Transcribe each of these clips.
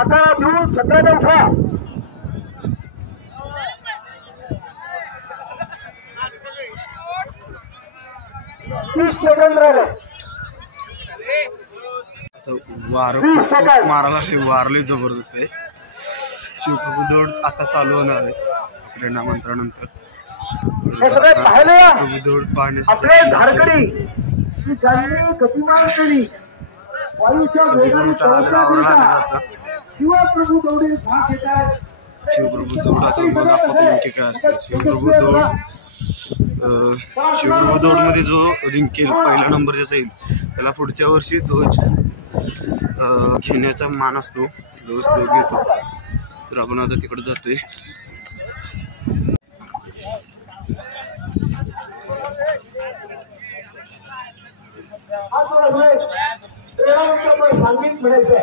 आता जून 17 उठा 30 सेकंद राहिले मारायला वारले जबरदस्त आहे। शिवप्रभू दौड आता चालू होणार आहे आपल्या नामांतरानंतर। प्रभू दौड पाहण्यासाठी आपले धारकडी ज्यांनी गतिमान केली वायूच्या वेगाने शिवप्रभू दौडी भाग घेतात। शिवप्रभू दौड आता मग आपण काय असते शिवप्रभू दौड मध्ये जो जिंकेल पहिला नंबर ज्याचा येईल त्याला पुढच्या वर्षी ध्वज घेण्याचा मान असतो। ध्वज तो घेतो। तर आपण आता तिकडे जातोय। सांगीत म्हणायचं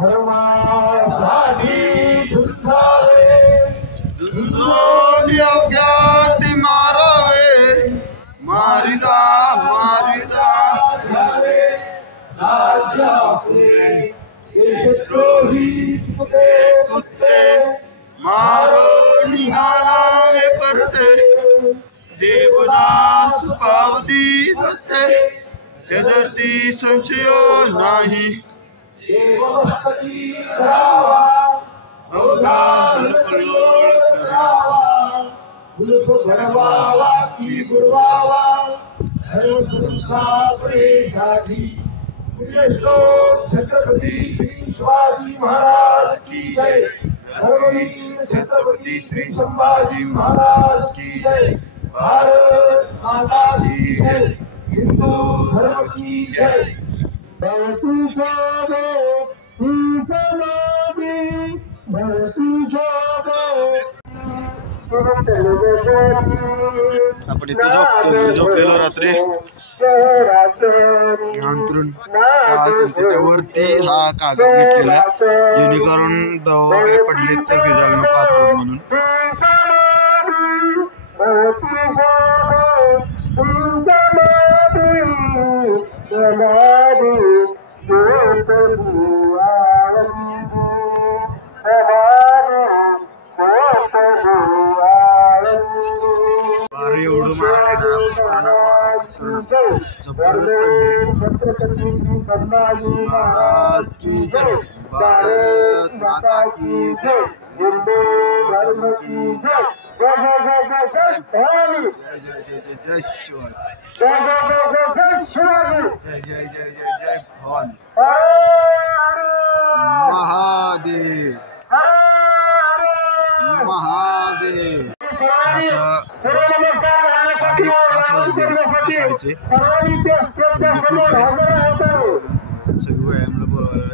धर्मासाठी योग्यासी मारावे मारिला मारिला देशद्रोही कुत्ते मारो निघालावे परते देवदास पावती होते हे धरती संशय नाही देवभक्ती करावा अवघात कल्लोळ करावा गुरुप घडवावा की गुरवावा धर्मसंस्थापनेसाठी श्लोक छत्रपती श्री शिवाजी महाराज की जय। धर्मवीर छत्रपती श्री संभाजी महाराज की जय। भारत माता की जय। हिंदू धर्म की जय। भवती शोभे ही समाधी भवती शोभे। आपण इथे झोपलेलो रात्री अंतरून त्याच्यावरती हा कागद घेतलेला जेणेकरून दवा वगैरे पडले तर भिजायला नको अंतरून म्हणून। वारं एवढं मारले ना जबरदस्त महाराज की जय। भारत माता की जय। हिंदू धर्म की जय। जय जय जय जय जय शिवाजी। जय जय जय जय जय भवानी महादेव महादेव। आता 5:30 वाजले सकाळचे। सगळं व्यायामला बोलवायला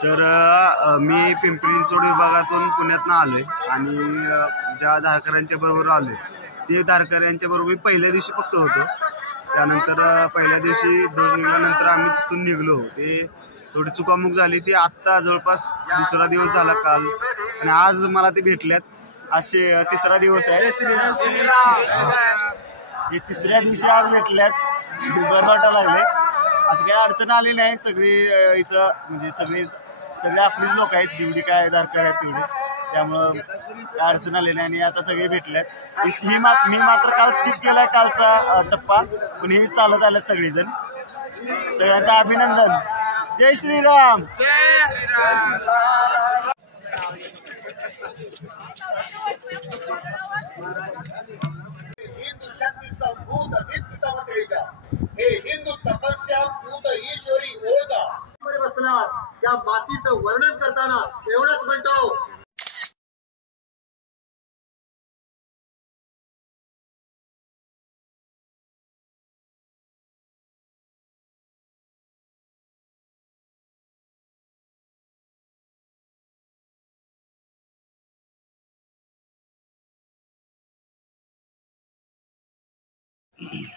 तर मी पिंपरी चिंचवड विभागातून पुण्यातून आलोय आणि ज्या धारकरांच्या बरोबर आलोय ते धारकर यांच्याबरोबर पहिल्या दिवशी फक्त होतो. त्यानंतर पहिल्या दिवशी ध्वज निघाल्यानंतर आम्ही तिथून निघलो. ते थोडी चुकामुक झाली. ती आत्ता जवळपास दुसरा दिवस झाला काल, आणि आज मला ते भेटल्यात. आज तिसरा दिवस आहे. हे तिसऱ्या दिवशी आज भेटल्यात. बरं वाटायला लागले. असं काही अडचण आली नाही. सगळी इथं म्हणजे सगळे आपलीच लोक आहेत, जेवढी काय धारकर आहेत तेवढी, त्यामुळं काय अडचण आली नाही आणि आता सगळे भेटल्यात. मी मात्र काल स्किप केलाय कालचा टप्पा, पण हे चालत आल्यात सगळेजण. सगळ्यांचं अभिनंदन. जय श्रीराम. जय श्रीराम. हिंदू शक्ती संभूत दीप्तम तेजा, हे हिंदू तपस्या पूत ईश्वरी ओजा. बसणार त्या मातीचं वर्णन करताना एवढंच म्हणतो,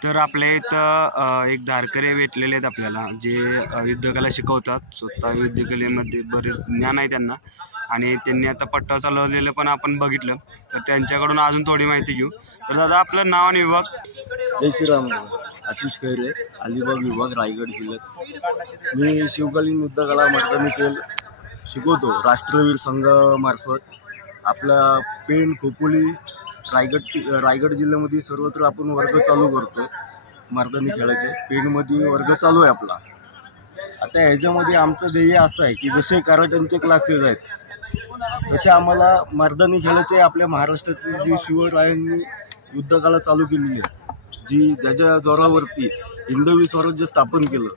तर आपल्या इथं एक धारकरी भेटलेले आहेत आपल्याला, जे युद्धकला शिकवतात. स्वतः युद्धकलेमध्ये बरेच ज्ञान आहे त्यांना, आणि त्यांनी आता पट्टा चालवलेलं पण आपण बघितलं. तर त्यांच्याकडून अजून थोडी माहिती घेऊ. तर दादा, आपलं नाव आणि विभाग? जय श्रीराम. आशिष खैरे, अलिबाग विभाग, रायगड जिल्ह्यात. मी शिवकालीन युद्धकला मर्दानी खेळ शिकवतो राष्ट्रवीर संघामार्फत. आपला पेण, खोपोली, रायगड जिल्ह्यामध्ये सर्वत्र आपण वर्ग चालू करतो मर्दानी खेळाचे. पेणमध्ये वर्ग चालू आहे आपला. आता ह्याच्यामध्ये आमचं ध्येय असं आहे की जसे कराटेंचे क्लासेस आहेत तसे आम्हाला मर्दानी खेळाचे आपल्या महाराष्ट्रातील जी शिवरायांनी युद्धकला चालू केलेली आहे, ज्याच्या जोरावरती हिंदवी स्वराज्य स्थापन केलं,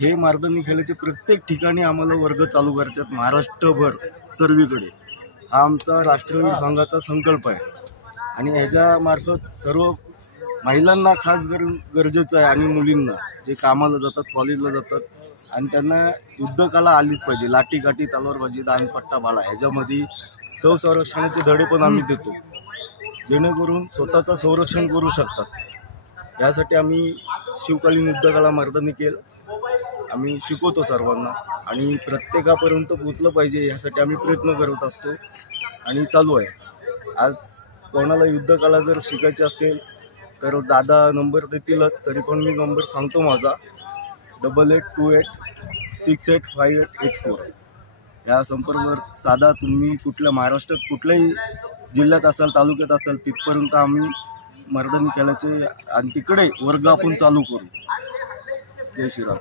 हे मर्दानी खेळाचे प्रत्येक ठिकाणी आम्हाला वर्ग चालू करतात महाराष्ट्रभर सर्वीकडे. हा आमचा राष्ट्रवीर संघाचा संकल्प आहे, आणि ह्याच्यामार्फत सर्व महिलांना खास गरजेचं आहे, आणि मुलींना जे कामाला जातात, कॉलेजला जातात, आणि त्यांना युद्धकला आलीच पाहिजे. लाठी काठी, तलवारबाजी, दानपट्टा, भाला, ह्याच्यामध्ये संरक्षणाचे धडे पण आम्ही देतो, जेणेकरून स्वतःचं संरक्षण करू शकतात. यासाठी आम्ही शिवकालीन युद्धकला मर्दानी खेळ आम्ही शिकवतो सर्वांना, आणि प्रत्येकापर्यंत पोचलं पाहिजे यासाठी आम्ही प्रयत्न करत असतो आणि चालू आहे. आज कोणाला युद्धकला जर शिकायची असेल तर दादा नंबर देतीलच, तरी पण मी नंबर सांगतो माझा 8828685884. या संपर्कावर साधा. तुम्ही कुठल्या महाराष्ट्रात कुठल्याही जिल्ह्यात असाल, तालुक्यात असाल, तिथपर्यंत आम्ही मर्दानी खेळाचे आणि तिकडे वर्ग आपण चालू करू. जय श्रीराम.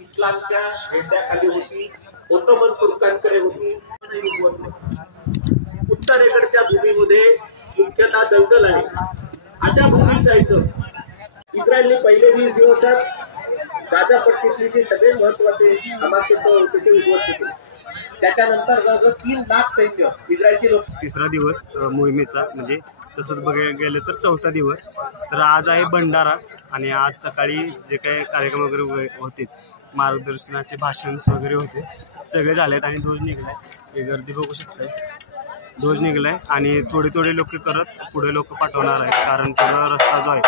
इस्लामच्या झेंड्याखाली होती, ओटोमन तुर्कांकडे होती. उत्तरेकडच्या भूमीमध्ये मुख्यतः दलदल आहे. अशा भूमीत जायचं. इस्रायलने पहिले 20 दिवसात गाझापट्टीतले जे सगळे महत्वाचे हमासाचे उद्ध्वस्त केले. त्याच्यानंतर 3 लाख सैन्य इस्रायलची लोक. तिसरा दिवस मोहिमेचा, म्हणजे तसंच बघायला गेलं तर चौथा दिवस. तर आज आहे भंडारा, आणि आज सकाळी जे काही कार्यक्रम वगैरे होते, मार्गदर्शनाचे भाषण वगैरे होते, सगळे झालेत. आणि ध्वज निघलाय. हे गर्दी बघू शकताय. ध्वज निघलाय, आणि थोडे लोक करत पुढे लोक पाठवणार आहेत, कारण पुढं रस्ता जो आहे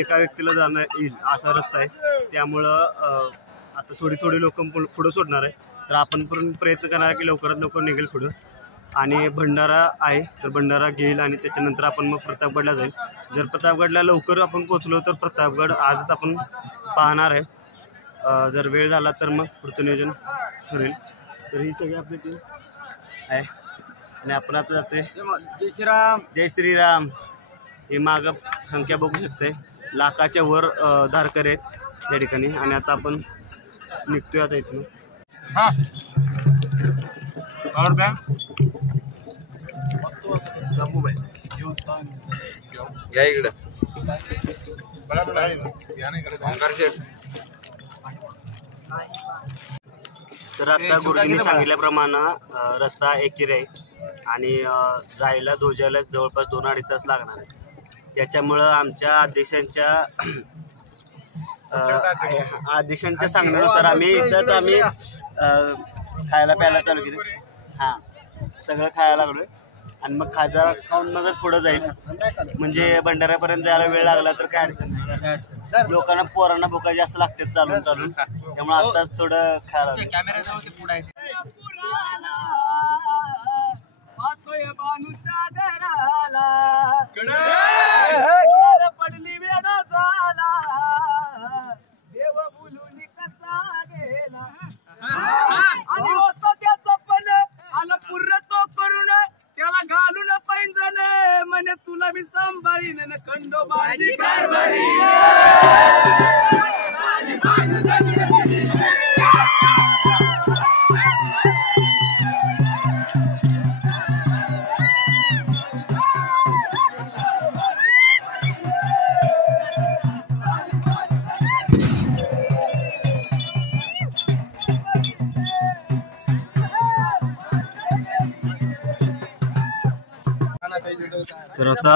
एका व्यक्तीला जाणं येईल असा रस्ता आहे. त्यामुळं आता थोडी लोक पुढं सोडणार आहे. तर आपण पण प्रयत्न करणार की लवकरात लवकर निघेल पुढं. आणि भंडारा आहे, तर भंडारा घेईल, आणि त्याच्यानंतर आपण मग प्रतापगडला जाईल. जर प्रतापगडला लवकर आपण पोचलो तर प्रतापगड आजच आपण पाहणार आहे. जर वेळ झाला तर मग पुढचं नियोजन ठरेल. तर ही सगळी आपली टीम आहे, आणि आपण आता जातोय. जय श्रीराम. जय श्रीराम. हे मागं संख्या बघू शकते, लाखाच्या वर धारकर आहेत त्या ठिकाणी. आणि आता आपण निघतोय आता इथून. हा और बँक मोबाईल घ्या इकडं. तर आता गुरुजींनी सांगितल्याप्रमाणे रस्ता एकेरी आहे, आणि जायला ध्वजाला जवळपास 2-2.5 तास लागणार आहे. त्याच्यामुळं आमच्या आदेशांच्या सांगण्यानुसार आम्ही इथंच खायला प्यायला चालू केलं. हां, सगळं खायला लागलोय आणि मग खाजा खाऊन मगच पुढं जाईल. म्हणजे भंडाऱ्यापर्यंत जायला वेळ लागला तर काय अडचण नाही. लोकांना पोरांना भुका जास्त लागतात चालून चालून, त्यामुळे आताच थोडं खायला पडली वेडा झाला देव बोलून कसा गेला आणि होता त्याचा पण आला पूर्ण तो करून त्याला घालून पैंजण म्हणे तुला मी सांभाळीन खंडोबाची कारभारी. तर आता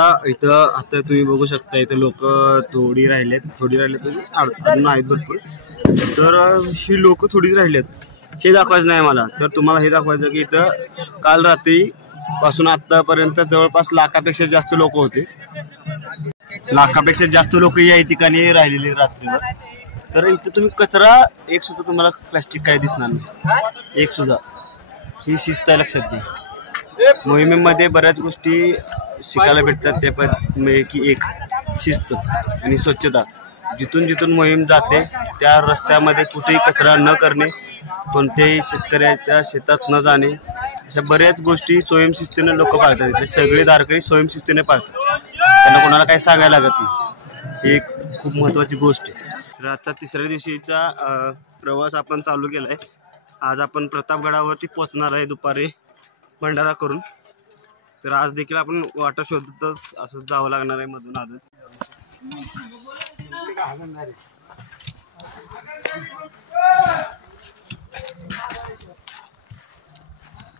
तुम्ही बघू शकता इथं लोक थोडी राहिलेत अडचण आहेत भरपूर. तर ही लोक थोडीच राहिलेत हे दाखवायचं नाही मला. तर तुम्हाला हे दाखवायचं की इथं काल रात्री पासून आतापर्यंत जवळपास लाखापेक्षा जास्त लोक होते. लाखापेक्षा जास्त लोक या ठिकाणी राहिलेले रात्रीवर. तर इथं तुम्ही कचरा एक सुद्धा तुम्हाला प्लास्टिक काय दिसणार नाही, एक सुद्धा. ही शिस्त आहे, लक्षात घ्या. मोहिमेमध्ये बऱ्याच गोष्टी शिकायला भेटतात. त्यापैकी एक शिस्त आणि स्वच्छता. जिथून जिथून मोहीम जाते त्या रस्त्यामध्ये कुठेही कचरा न करणे, कोणत्याही शेतकऱ्याच्या शेतात न जाणे, अशा बऱ्याच गोष्टी स्वयंशिस्तीने लोक पाळतात. सगळे दारकरी स्वयंशिस्तीने पाळतात, त्यांना कोणाला काही सांगायला लागत नाही. ही एक खूप महत्त्वाची गोष्ट आहे. तर आजचा तिसऱ्या दिवशीचा प्रवास आपण चालू केला आहे. आज आपण प्रतापगडावरती पोचणार आहे दुपारी भंडारा करून. तर आज देखील आपण वाटा शोधतच असं जावं लागणार आहे मधून अजून.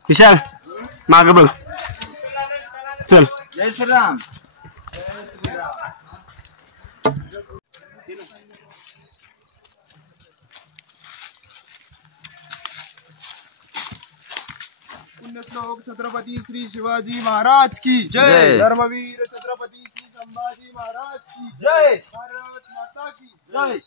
विशाल माग बघ, चल. जय श्रीराम. पुण्यश्लोक छत्रपती श्री शिवाजी महाराज की जय. धर्मवीर छत्रपती श्री संभाजी महाराज की जय. भारत माता की जय.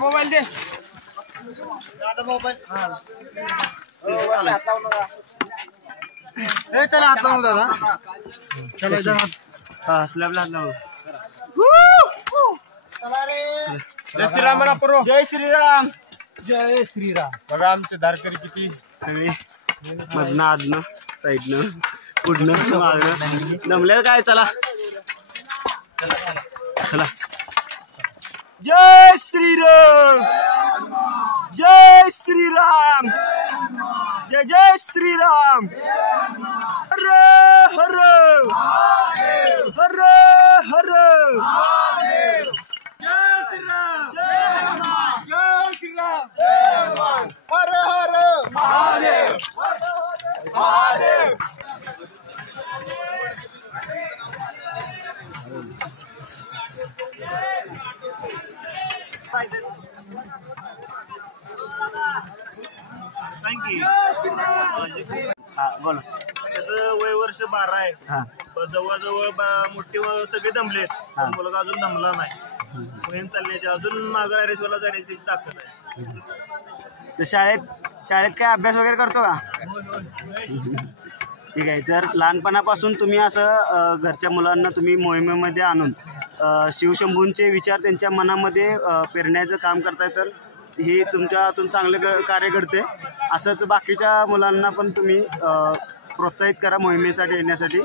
मोबाईल दे दादा, मोबाईल त्याला हात लावून दादा. हा, स्लॅबला हात लावू. जय श्रीराम. जय श्रीराम. जय श्रीराम. बघा आमचे दारकरी किती सगळे मधनं आदनं साईडनं पुढनं मागणं जमलं काय. चला चला. जय श्रीराम. जय श्रीराम. जय जय श्रीराम. हर हर हर हर. जय श्रीराम. जय श्रीराम. हर हर महादेव. महादेव. हा बोला. त्याचं वय वर्ष 12 आहे. हा जवळजवळ मोठी सगळे दमले, मुलगा अजून दमला नाही. मोहीम चालण्याची अजून मागं रायरेश्वरला जाण्याची त्याची ताकद आहे. तर शाळेत काय अभ्यास वगैरे करतो का? ठीक आहे. तर लहानपणापासून तुम्ही असं घरच्या मुलांना तुम्ही मोहिमेमध्ये आणून शिवशंभूंचे विचार त्यांच्या मनामध्ये पेरण्याचं काम करताय, तर ही तुमच्या हातून चांगलं कार्य घडते. असंच बाकीच्या मुलांना पण तुम्ही प्रोत्साहित करा मोहिमेसाठी येण्यासाठी.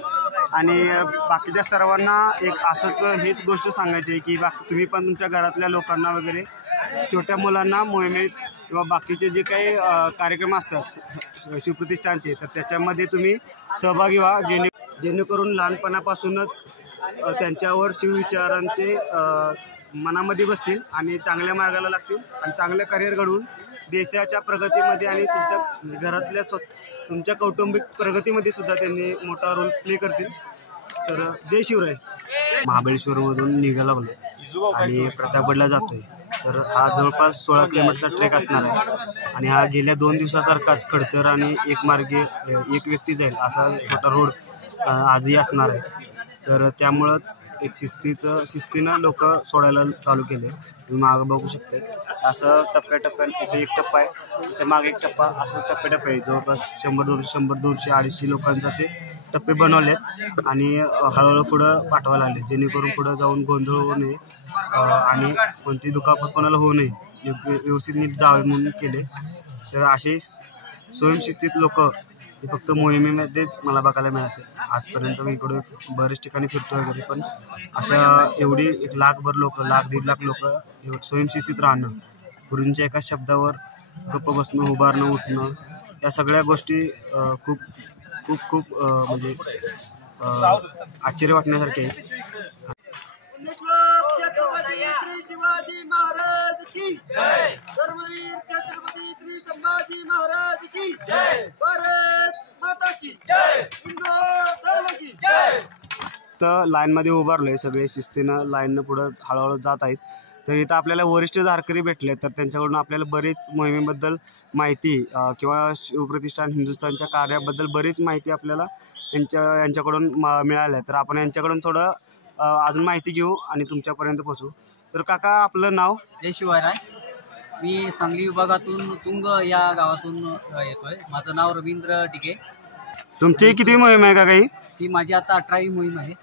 आणि बाकीच्या सर्वांना एक असंच हेच गोष्ट सांगायची आहे की तुम्ही पण तुमच्या घरातल्या लोकांना वगैरे छोट्या मुलांना मोहिमेत किंवा बाकीचे जे काही कार्यक्रम असतात शिवप्रतिष्ठानचे तर त्याच्यामध्ये तुम्ही सहभागी व्हा जेणेकरून लहानपणापासूनच त्यांच्यावर शिवविचारांचे मनामध्ये बसतील आणि चांगल्या मार्गाला लागतील आणि चांगलं करिअर घडवून देशाच्या प्रगतीमध्ये आणि तुमच्या घरातल्या तुमच्या कौटुंबिक प्रगतीमध्ये सुद्धा त्यांनी मोठा रोल प्ले करतील. तर जय शिवराय. महाबळेश्वरमधून निघाला बोलतो आणि प्रतापगडला जातोय. तर हा जवळपास 16 किलोमीटरचा ट्रेक असणार आहे आणि हा गेल्या 2 दिवसासारखाच खडतर आणि एक मार्गे एक व्यक्ती जाईल असा छोटा रोड आजही असणार आहे. तर त्यामुळंच एक शिस्तीनं लोक सोडायला चालू केले. तुम्ही मागं बघू शकता असं टप्प्याटप्प्याने इथे एक टप्पा आहे त्याच्या मागे एक टप्पा असं टप्प्याटप्पे आहे. जवळपास 100, 200, 250 लोकांचे असे टप्पे बनवलेत आणि हळूहळू पुढं पाठवायला लागले जेणेकरून पुढं जाऊन गोंधळ होऊ नये आणि कोणती दुखापत कोणाला होऊ नये व्यवस्थित नीट जावे म्हणून केले. तर असे स्वयंशिस्तीत लोक हे फक्त मोहिमेमध्येच मला बघायला मिळाले. आजपर्यंत मी इकडे बरेच ठिकाणी फिरतो वगैरे पण अशा एवढी 1 लाखभर लोक 1.5 लाख लोक स्वयंशिस्तीत राहणं गुरूंच्या एका शब्दावर गप्प बसणं उभारणं उठणं या सगळ्या गोष्टी खूप खूप खूप म्हणजे आश्चर्य वाटण्यासारखे आहे. छत्रपती श्री शिवाजी महाराज की जय. धर्मवीर छत्रपती श्री संभाजी महाराज की जय. भारत माता की जय. हिंदू धर्म की जय. तर लाईनमध्ये उभारलोय सगळे शिस्तीनं लाईननं पुढं हळूहळू जात आहेत. तर इथं आपल्याला वरिष्ठ धारकरी भेटले तर त्यांच्याकडून आपल्याला बरीच मोहिमेबद्दल माहिती किंवा शिवप्रतिष्ठान हिंदुस्थानच्या कार्याबद्दल बरीच माहिती आपल्याला यांच्याकडून मिळाल्या. तर आपण यांच्याकडून थोडं अजून माहिती घेऊ आणि तुमच्यापर्यंत पोहोचू. तर काका आपलं नाव? जय शिवराय. मी सांगली विभागातून तुंग या गावातून येतोय. माझं नाव रवींद्र टिके. तुमची किती मोहीम आहे काका? ही माझी आता 18वी मोहीम आहे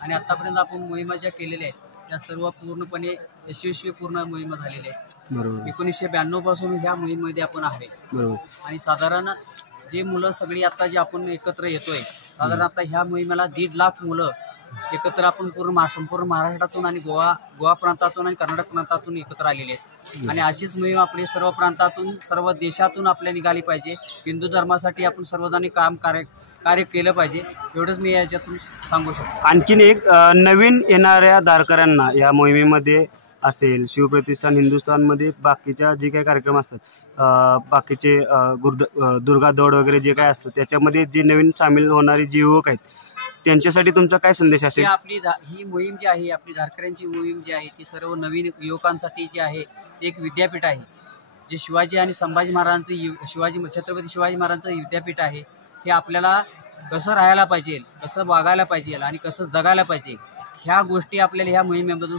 आणि आतापर्यंत आपण मोहिमा ज्या केलेल्या आहेत त्या सर्व पूर्णपणे यशस्वीपूर्ण मोहिमा झालेल्या आहेत. बरोबर. 1992 पासून ह्या मोहीममध्ये आपण आहे. बरोबर. आणि साधारण जे मुलं सगळी आता जे आपण एकत्र येतोय साधारण आता ह्या मोहिमेला 1.5 लाख मुलं एकत्र आपण संपूर्ण महाराष्ट्रातून आणि गोवा प्रांतातून आणि कर्नाटक प्रांतातून एकत्र आलेले आहेत. आणि अशीच मोहीम आपली सर्व प्रांतातून सर्व देशातून आपल्या निघाली पाहिजे. हिंदू धर्मासाठी आपण सर्वजणी कार्य केलं पाहिजे एवढंच मी याच्यातून सांगू शकतो. आणखीन एक नवीन येणाऱ्या धारकऱ्यांना या मोहिमेमध्ये असेल शिवप्रतिष्ठान हिंदुस्थानमध्ये बाकीच्या जे काही कार्यक्रम असतात बाकीचे दुर्गा दौड वगैरे जे काय असतं त्याच्यामध्ये जे नवीन सामील होणारे जे युवक आहेत त्यांच्यासाठी तुमचा काय संदेश असेल? ही मोहीम जी आहे आपली धारकऱ्यांची मोहीम जी आहे ती सर्व नवीन युवकांसाठी जी आहे एक विद्यापीठ आहे. जे शिवाजी आणि संभाजी महाराजांचं छत्रपती शिवाजी महाराजांचं विद्यापीठ आहे. हे आपल्याला कसं राहायला पाहिजे कसं वागायला पाहिजे आणि कसं जगायला पाहिजे ह्या गोष्टी आपल्याला ह्या मोहिमेमधून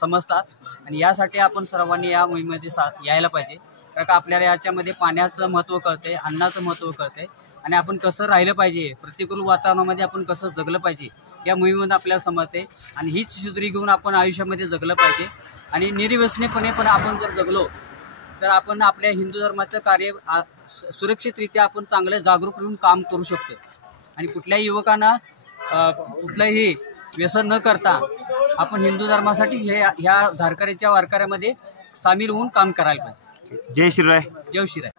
समजतात. आणि यासाठी आपण सर्वांनी या मोहिमेमध्ये यायला पाहिजे. कारण का आपल्याला याच्यामध्ये पाण्याचं महत्त्व कळते अन्नाचं महत्त्व कळते आणि आपण कसं राहिलं पाहिजे प्रतिकूल वातावरणामध्ये आपण कसं जगलं पाहिजे या मोहिमेमध्ये आपल्याला समजते. आणि हीच सूत्री घेऊन आपण आयुष्यामध्ये जगलं पाहिजे. आणि निर्व्यसनीपणे पण आपण जर जगलो तर आपण आपल्या हिंदू धर्माचं कार्य सुरक्षितरित्या आपण चांगलं जागरूक राहून काम करू शकतो. आणि कुठल्याही युवकांना कुठलंही व्यसन न करता आपण हिंदू धर्मासाठी ह्या धारकऱ्याच्या वारकऱ्यामध्ये सामील होऊन काम करायला पाहिजे. जय शिवराय. जय शिवराय.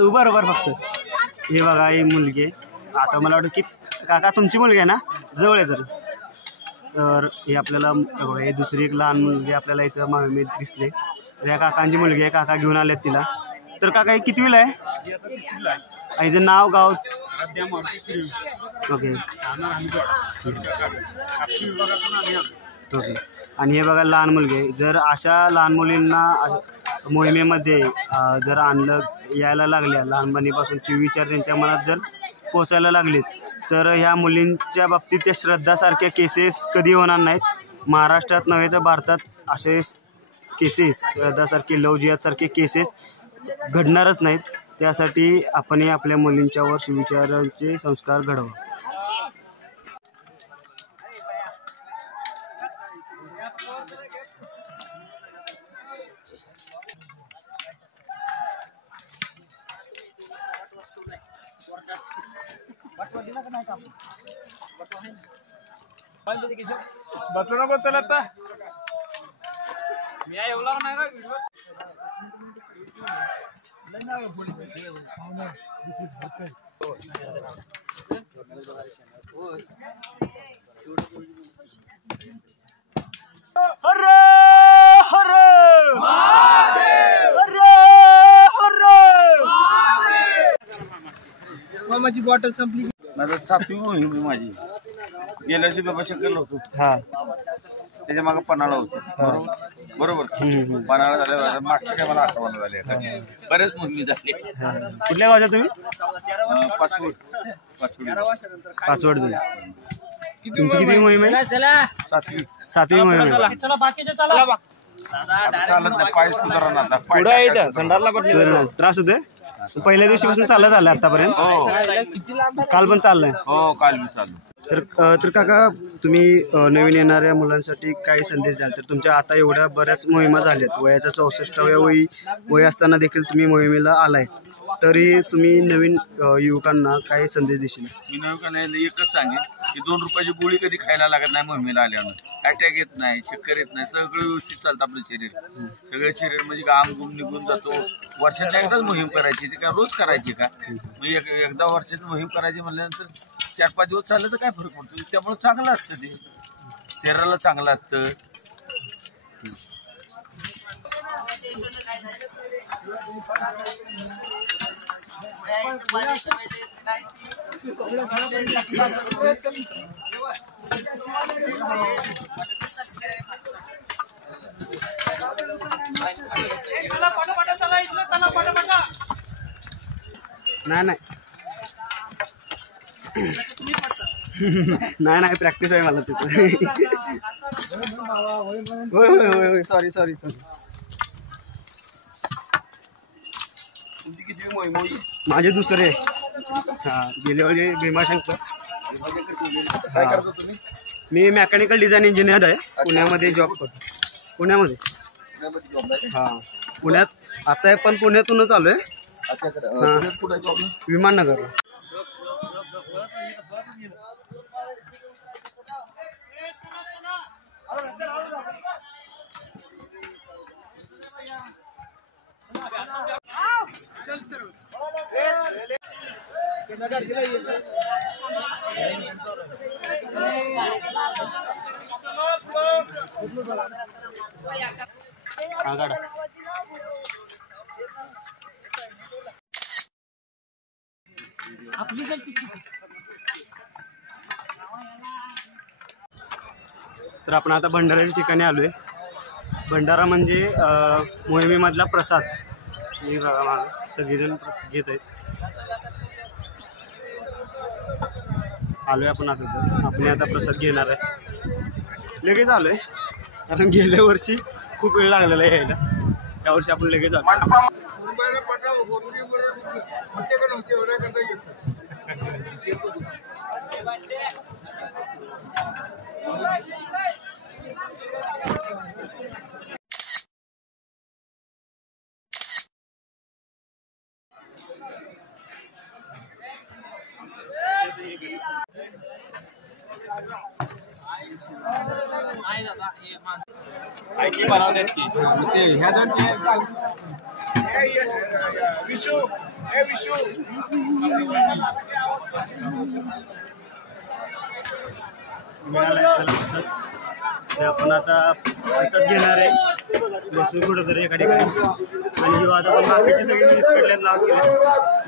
उभा फक्त. हे बघा ही मुलगी आहे. आता मला वाटतं की काका तुमची मुलगी आहे ना जवळ आहे तर हे आपल्याला हे दुसरी एक लहान मुलगी आपल्याला इथं मोहिमेत दिसले. तर या काकांची मुलगी आहे काका घेऊन आलेत तिला. तर काका ही कितवीला आहे? हिचं नाव गाव? Okay okay. आणि हे बघा लहान मुलगी आहे. जर अशा लहान मुलींना मोहिमेमध्ये जर आणलं यायला लागल्या लहानपणीपासून विचार त्यांच्या मनात जर पोचायला लागलेत तर ह्या मुलींच्या बाबतीत त्या श्रद्धासारख्या केसेस कधी होणार नाहीत. महाराष्ट्रात नव्हे तर भारतात असे केसेस श्रद्धासारखे लव जिहादसारखे केसेस घडणारच नाहीत. त्यासाठी आपण आपल्या मुलींच्यावर सुविचारांचे संस्कार घडवा. बसलो नको चल आता मी येवला नाही ना व्हिडिओ माझी बॉटल संपली. माझं 7वी मोहीम आहे माझी. गेल्या वर्षी बाबा शंकरला होतो. हा त्याच्या मागे पन्हाळा होतो. बरोबर पन्हाळा झाल्या मागच्या काय मला आठवण झाले. बरेच मोहिमी झाले. कुठल्या गावच्या तुम्ही? पाचवड. तुमची किती मोहीम आहे? 7वी मोहीम आहे. चालत नाही पाय सुधारणा आता पुढे आहे संडासला पण त्रास होतोय. पहिल्या दिवशीपासून चालत आलं आतापर्यंत. काल पण चाललंय. हो काल मी चाललो. तर काका तुम्ही नवीन येणाऱ्या मुलांसाठी काही संदेश द्याल? तर तुमच्या आता एवढ्या बऱ्याच मोहिमा झाल्यात. वयाच्या 64व्या वय असताना देखील तुम्ही मोहिमेला आलाय. तरी तुम्ही नवीन युवकांना काही संदेश देशील? मी नवीन एकच सांगेन की 2 रुपयाची गोळी कधी खायला लागत नाही मोहिमेला आल्यानं. अटॅक येत नाही, चक्कर येत नाही, सगळं व्यवस्थित चालतं आपलं शरीर. सगळं शरीर म्हणजे घाम गुम निघून जातो. वर्षाच्या एकदाच मोहीम करायची ती का रोज करायची का? म्हणजे एकदा वर्षाची मोहीम करायची म्हणल्यानंतर 4-5 दिवस चाललं तर काय फरक पडतो? त्यामुळे चांगलं असतं ते शरीराला चांगलं असतं. नाही प्रॅक्टिस आहे मला तिथं. होय सॉरी. माझे दुसरे. हा गेल्या वेळी भीमाशंकर. मी मेकॅनिकल डिझाईन इंजिनियर आहे. पुण्यामध्ये जॉब करतो. पुण्यामध्ये हा पुण्यात आता आहे पण पुण्यातूनच आलोय. विमाननगर. तर आपण आता भंडाऱ्याच्या ठिकाणी आलोय. भंडारा म्हणजे मोहिमेमधला प्रसाद. हे बघा मागं सगळेजण घेत आहेत. आलोय आपण आता प्रसाद घेणार आहे. लगेच आलोय कारण गेल्या वर्षी खूप वेळ लागलेला आहे यायला. यावर्षी आपण लगेच आलो. की बनवतात की ते ह्या दोन विशू आपण आता प्रसाद घेणार आहे. बसून कुठंतरी एका ठिकाणी. आणि आता पण बाकीचे सगळे बिस्किटल्यात लावून गेले.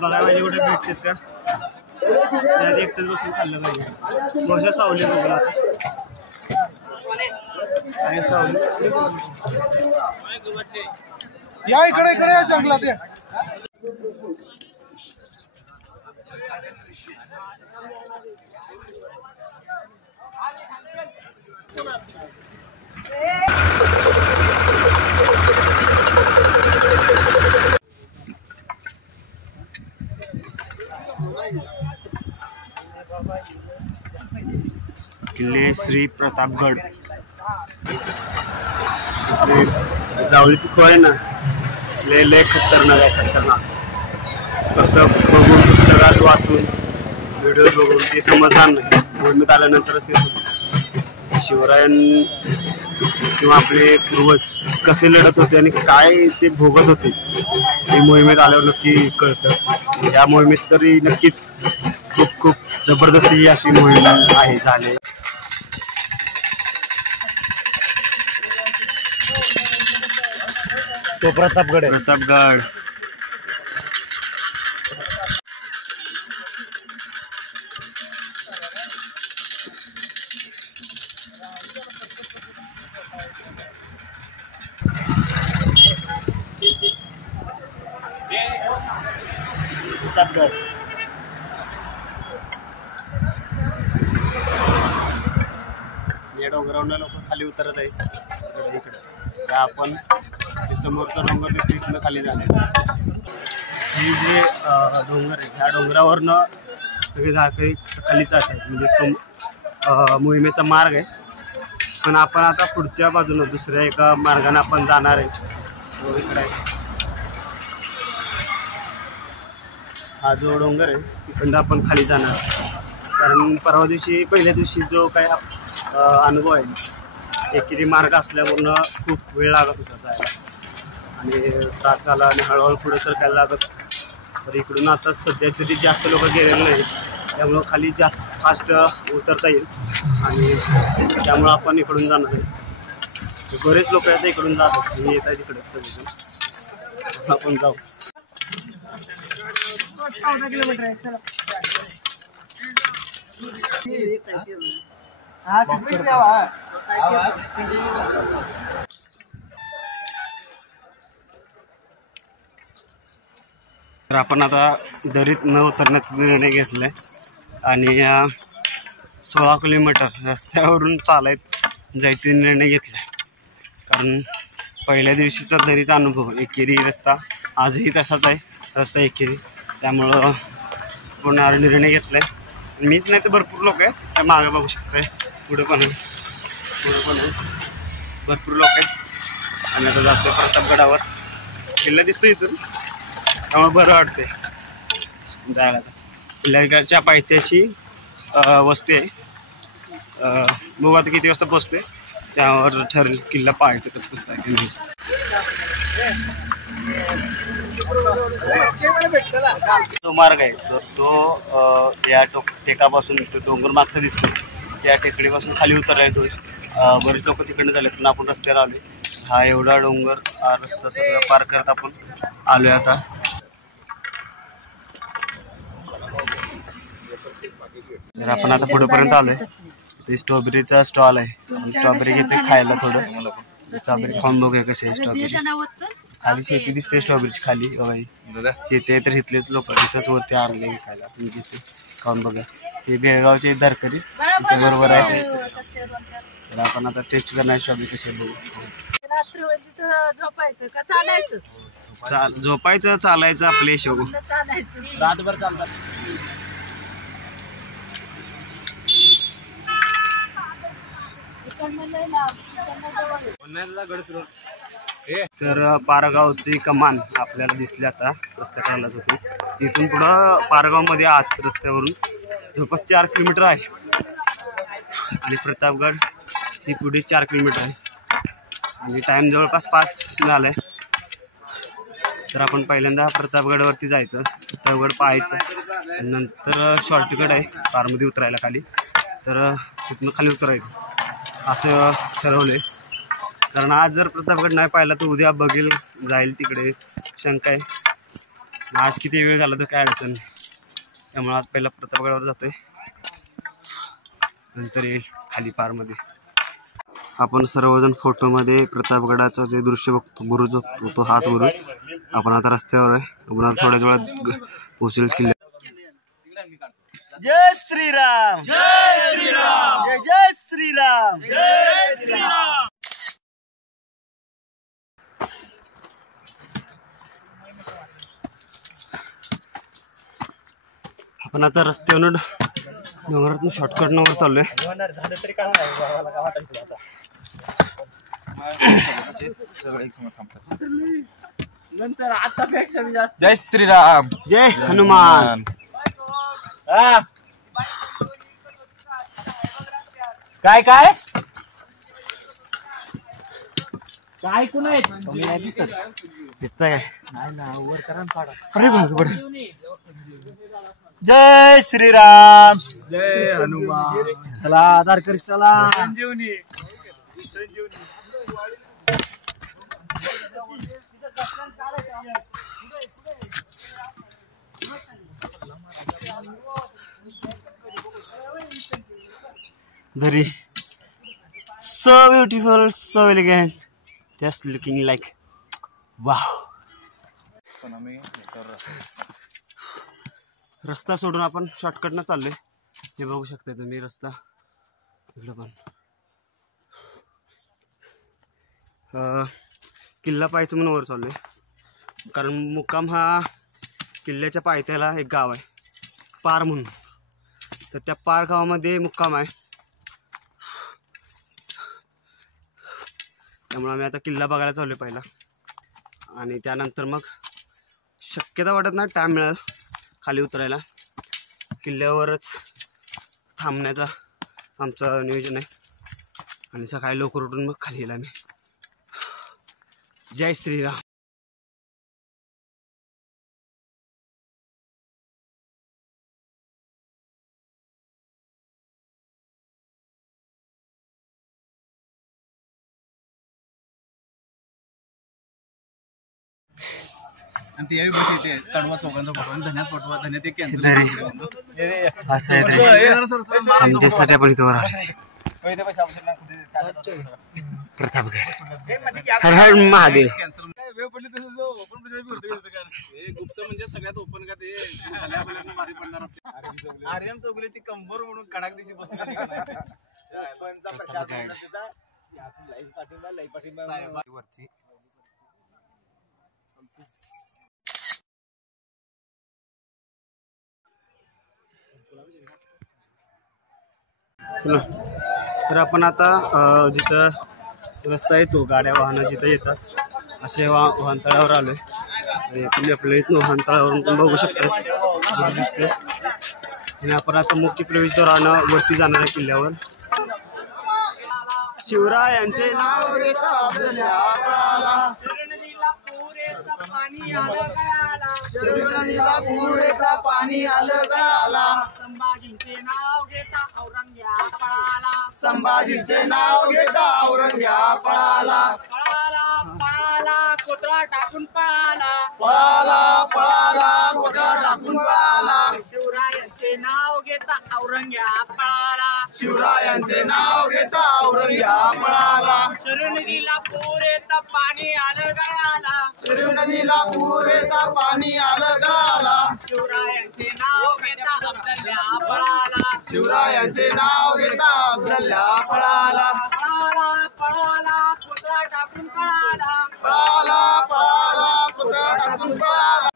बघा माझे कुठे भेटतात का? त्यात एकटंच बसून खाल्लं पाहिजे. बस सावली बघून आणि सावली या इकडे या जंगलात या. किल्ले श्री प्रतापगड. जावळीची खोय आहे ना, लय खतरनाक आहे, खतरनाक. फक्त बघून पुस्तकात वाचून व्हिडिओ बघून ते समजणार नाही. मोहिमेत आल्यानंतरच ते शिवरायन किंवा आपले पूर्वज कसे लढत होते आणि काय ते भोगत होते ते मोहिमेत आल्यावर नक्की कळतं. या मोहिमेत तरी नक्कीच खूप खूप जबरदस्त ही अशी मोहीम आहे झाली. तो प्रतापगड आहे. प्रतापगड या डोंगरावरून लोक खाली उतरत आहेत. इकडे आपण समोरचा डोंगर दिसतो, इथनं खाली जाणे. हे जे डोंगर आहे ह्या डोंगरावरनं सगळे झाकळी खाली जात आहेत. म्हणजे तो मोहिमेचा मार्ग आहे. पण आपण आता पुढच्या बाजूनं दुसऱ्या एका मार्गाने आपण जाणार आहे. तो इकडे आहे. हा जो डोंगर आहे तिकडनं आपण खाली जाणार. कारण परवा दिवशी पहिल्या दिवशी जो काय अनुभव आहे, एकेरी मार्ग असल्यामुळं खूप वेळ लागत होता जायला आणि त्रास झाला आणि हळूहळू पुढे सरकायला लागत. तर इकडून आता सध्या तरी जास्त लोक गेलेले नाहीत, त्यामुळं खाली जास्त फास्ट उतरता येईल आणि त्यामुळं आपण इकडून जाणार आहे. बरेच लोक आहेत इकडून जातात आणि येत आहेत इकडे सगळेजण. आपण जाऊ. तर आपण आता दरीत न उतरण्याचा निर्णय घेतलाय आणि 16 किलोमीटर रस्त्यावरून चालत जायचा निर्णय घेतलाय. कारण पहिल्या दिवशीचा दरीचा अनुभव, एकेरी रस्ता आजही तसाच आहे, रस्ता एकेरी. त्यामुळं पूर्ण निर्णय घेतलाय. मीच नाही तर भरपूर लोक आहेत. त्या मागे बघू शकताय, पुढे पण भरपूर लोक आहेत. आणि आता जातोय प्रतापगडावर. किल्ला दिसतो इथून, त्यामुळे बरं वाटते जायला. किल्ल्याच्या पायथ्याशी वस्ती आहे. बघू आता किती वाजता पोचते, त्यावर ठरेल किल्ला पाहायचं कसं कसं काय नाही. जो मार्ग आहे तो या टेकापासून तो डोंगर मागचा दिसतो, त्या टेकडीपासून खाली उतरला येतो. बरेच लोक तिकडनं झाले पण आपण रस्त्यावर आलोय. हा एवढा डोंगर हा रस्ता सगळा पार करत आपण आलोय आता. तर आपण आता पुढेपर्यंत आलोय. ते स्ट्रॉबेरीचा स्टॉल आहे. स्ट्रॉबेरी घेते खायला. थोडं स्ट्रॉबेरी खाऊन बघूया कशी आहे स्ट्रॉबेरी. खाली शेती दिसते स्ट्रॉबेरीची खाली. शेती आहे तर इथलेच लोक तिथंच वरती आरले खायला. आपण घेते खाऊन बघा. हे बेळगावचे दरकरी बरोबर आहे. तर आपण आता टेस्ट करणार स्ट्रॉबेरी कशी बघू. झोपायचं चालायचं आपले शोगू. रातभर चालतात. तर पारगावची कमान आपल्याला दिसली आता रस्त्याकडे होती. तिथून पुढं पारगावमध्ये आत रस्त्यावरून जवळपास 4 किलोमीटर आहे आणि प्रतापगड ही पुढे 4 किलोमीटर आहे आणि टाइम जवळपास 5 झालाय. तर आपण पहिल्यांदा प्रतापगडवरती जायचं, प्रतापगड पाहायचं आणि नंतर शॉर्टकट आहे पारमध्ये उतरायला खाली. तर तिथून खाली उतरायचं असं ठरवलंय. कारण आज जर प्रतापगड नाही पाहिला तर उद्या बघेल जाईल तिकडे शंका आहे. आज किती वेळ झाला तर काय अडचण नाही. त्यामुळे आज पहिला प्रतापगडावर जातोय, नंतर येईल खाली पारमध्ये. आपण सर्वजण फोटोमध्ये प्रतापगडाचं जे दृश्य बघतो, बुरुज बघतो, तो हाच बुरुज. आपण आता रस्त्यावर आहे. आपण आता थोड्याच वेळात पोहोचेल किल्ला. जय श्रीराम, जय श्रीराम, जय श्रीराम, जय श्रीराम. आपण आता रस्त्यावरून डोंगरातून शॉर्टकट वर चाललोय. जय श्रीराम. जय हनुमान. काय काय काय ऐकू नाही दिसतंय अरे बाबा. जय श्रीराम. जय हनुमान. चला आधार कर चला. संजीवनी. Very so beautiful, so elegant, just looking like wow. रस्ता सोडून आपण शॉर्टकटनं चाललोय. हे बघू शकता तुम्ही रस्ता इकडं पण किल्ला पाहायचं म्हणून वर चाललोय. कारण मुक्काम हा किल्ल्याच्या पायथ्याला एक गाव आहे पार म्हणून. तर त्या पार गावामध्ये मुक्काम आहे. त्यामुळे आम्ही आता किल्ला बघायला चाललोय पहिला आणि त्यानंतर मग शक्यता वाटत नाही टाईम मिळेल खाली उतरायला. किल्ल्यावरच थांबण्याचा आमचं नियोजन आहे आणि सकाळी लवकर उठून मग खाली येईल आम्ही. जय श्रीराम. आणि ते बस येते तडवा चौकांचा फोटो धन्याच फोटो धन्या ते कॅन्सल. आमच्यासाठी आपण इथं प्रतापगड. हर हर महादेव. वेळ पडली तसं गुप्त म्हणजे सगळ्यात ओपन का ते भारी पडणार. आर्यन चौगुलेची कंबर म्हणून कडाक दिशी बसली. तर आपण आता जिथं रस्ता येतो गाड्या वाहनं जिथं येतात असे वाहनतळावर आलोय. आणि आपल्या इथून वाहनतळावरून पण बघू शकतो दिसते. आणि आपण आता मुख्य प्रवेशद्वारानं वरती जाणार आहे किल्ल्यावर. शिवरायांचे नाव नदीला पुरेचा पाणी आलं गळाला. संभाजींचे नाव घेता औरंग्या पळाला. संभाजींचे नाव घेता औरंग्या पळाला. पळाला पळाला कोतरा टाकून पळाला. पळाला पळाला कोतरा टाकून पळाला. शिवरायांचे नाव घेता औरंग्या पळाला. शिवरायांचे नाव घेता औरंग्या पळाला. शरीर नदीला पुरेचा पाणी आलं गळाला. शरीर नदीला पुरेचा पाणी आलं गळाला. शिवरायांचे नाव घेता अफजल्या पळाला. शिवरायांचे नाव घेता अफजल्या पळाला. पळाला पळाला पुतळा टाकून पळाला. पळाला पळाला पुतळा टाकून पळाला.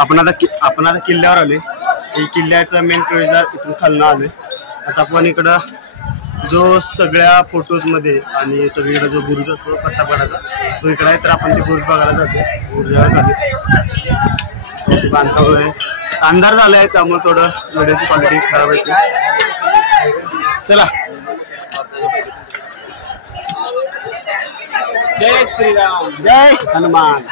आपण आता किल्ल्यावर आलोय. किल्ल्याचा मेन प्रवेशद्वार इथून खालनं आलोय. आता आपण इकडं जो सगळ्या फोटोज मध्ये आणि सगळीकडे जो बुरुज असतो प्रतापगडाचा तो इकडे आहे. तर आपण ते बुरुज बघायला जातो. बुरुजावर आले बांधकाम वगैरे अंधार झाला आहे त्यामुळे थोडं व्हिडिओची क्वालिटी खराब येते. चला. जय श्रीराम. जय हनुमान.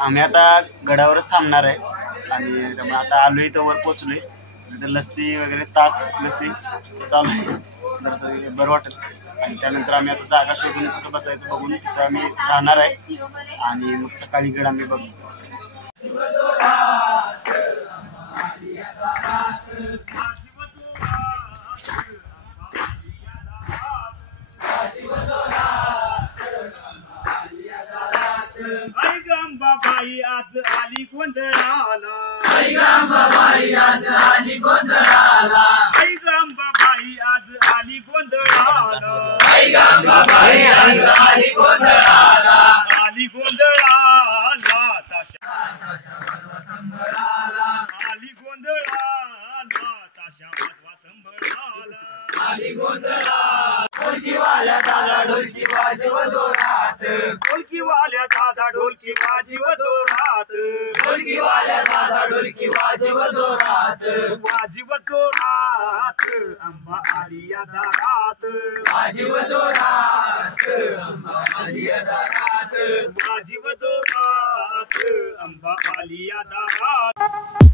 आम्ही आता गडावरच थांबणार आहे आणि त्यामुळे आता आलोय इथं वर पोचलोय. तर लस्सी वगैरे ताक लस्सी चालू आहे जरासं बरं वाटेल आणि त्यानंतर आम्ही आता जागा शोधून कुठं बसायचं बघून तिथं आम्ही राहणार आहे आणि मग सकाळी गड आम्ही बघू. बाई आज आली गोंधळाला, आई गांबाबाई आज आली गोंधळाला, आई गांबाबाई आज आली गोंधळाला, आई गांबाबाई आज आली गोंधळाला, आली गोंधळाला ताशा संभळाला, आली गोंधळाला ताशा वाजवा संभळाला, आली गोंधळा. ढोलकीवाल्या दादा ढोलकी वाजव जोरात, ढोलकीवाल्या दादा ढोलकी वाजव जोरात, ढोलकीवाल्या दादा ढोलकी वाजव जोरात, वाजव जोरात अंबा आली या दारात, वाजव जोरात अंबा आली दारात, वाजव जोरात अंबा आली या दारात.